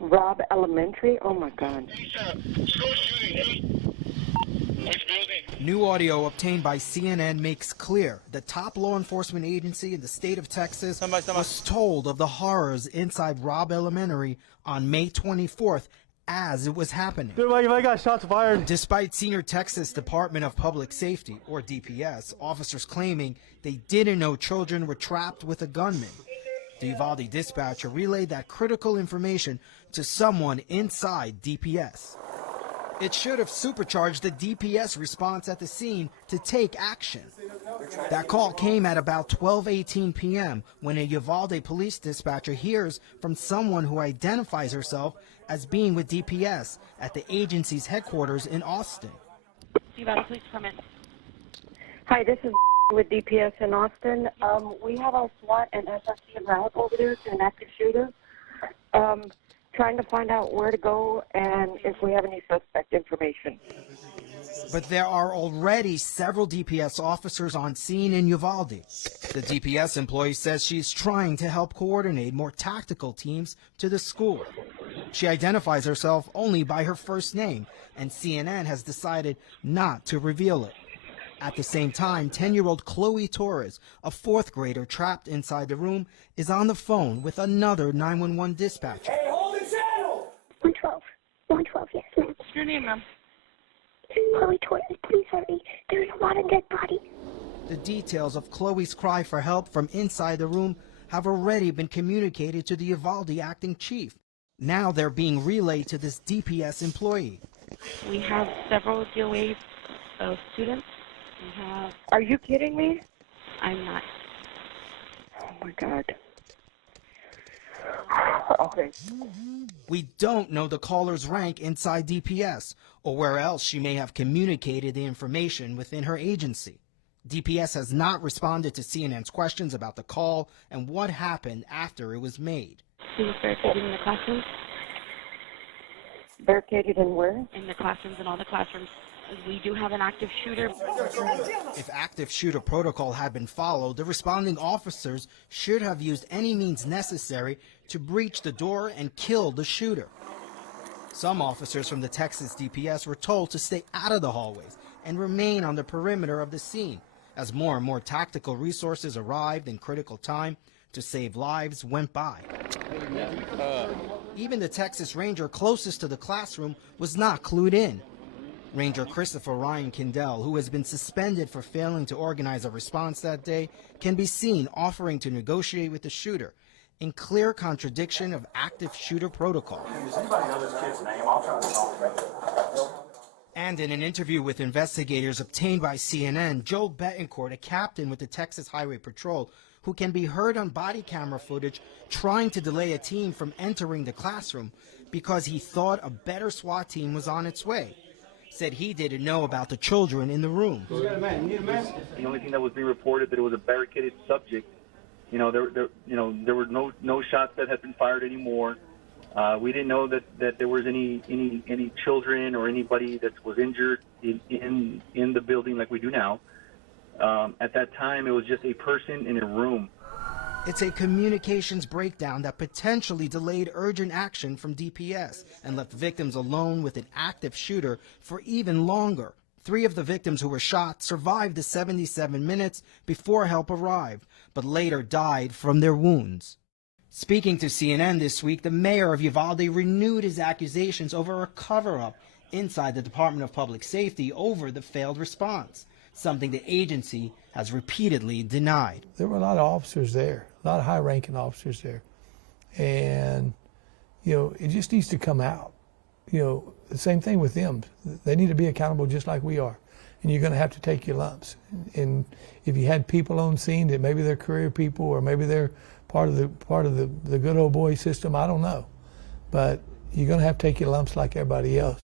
Robb Elementary? Oh my God. School shooting. Which building? New audio obtained by CNN makes clear the top law enforcement agency in the state of Texas was told of the horrors inside Robb Elementary on May 24th as it was happening. Dude, I got shots fired. Despite senior Texas Department of Public Safety, or DPS, officers claiming they didn't know children were trapped with a gunman, the Uvalde dispatcher relayed that critical information to someone inside DPS. It should have supercharged the DPS response at the scene to take action. That call came at about 12:18 p.m. when a Uvalde police dispatcher hears from someone who identifies herself as being with DPS at the agency's headquarters in Austin. Uvalde Police Department. Hi, this is with DPS in Austin. We have our SWAT and SRC en route over there to an active shooter. Trying to find out where to go and if we have any suspect information. But there are already several DPS officers on scene in Uvalde. The DPS employee says she's trying to help coordinate more tactical teams to the school. She identifies herself only by her first name, and CNN has decided not to reveal it. At the same time, 10-year-old Chloe Torres, a fourth grader trapped inside the room, is on the phone with another 911 dispatcher. Hey, hold the channel! 112. 112, yes, ma'am. What's your name, ma'am? Chloe Torres, please hurry. There's a lot of dead bodies. The details of Chloe's cry for help from inside the room have already been communicated to the Uvalde acting chief. Now they're being relayed to this DPS employee. We have several DOAs of students. Are you kidding me? I'm not. Oh my God. Okay. We don't know the caller's rank inside DPS or where else she may have communicated the information within her agency. DPS has not responded to CNN's questions about the call and what happened after it was made. She was barricaded in the classrooms. Barricaded in where? In the classrooms, in all the classrooms. We do have an active shooter. If active shooter protocol had been followed, the responding officers should have used any means necessary to breach the door and kill the shooter. Some officers from the Texas DPS were told to stay out of the hallways and remain on the perimeter of the scene. As more and more tactical resources arrived in critical time to save lives went by. Even the Texas Ranger closest to the classroom was not clued in. Ranger Christopher Ryan Kindell, who has been suspended for failing to organize a response that day, can be seen offering to negotiate with the shooter, in clear contradiction of active shooter protocol. Does anybody know this kid's name? I'll try to solve it. And in an interview with investigators obtained by CNN, Joe Betancourt, a captain with the Texas Highway Patrol, who can be heard on body camera footage trying to delay a team from entering the classroom because he thought a better SWAT team was on its way, said he didn't know about the children in the room. You need a man? The only thing that was being reported that it was a barricaded subject. There were no shots that had been fired anymore. We didn't know that there was any children or anybody that was injured in the building like we do now. At that time, it was just a person in a room. It's a communications breakdown that potentially delayed urgent action from DPS and left victims alone with an active shooter for even longer. 3 of the victims who were shot survived the 77 minutes before help arrived, but later died from their wounds. Speaking to CNN this week, the mayor of Uvalde renewed his accusations over a cover-up inside the Department of Public Safety over the failed response, something the agency has repeatedly denied. There were a lot of officers there, a lot of high-ranking officers there. And, it just needs to come out. The same thing with them. They need to be accountable just like we are. And you're going to have to take your lumps. And if you had people on scene that maybe they're career people or maybe they're part of the good old boy system, I don't know. But you're going to have to take your lumps like everybody else.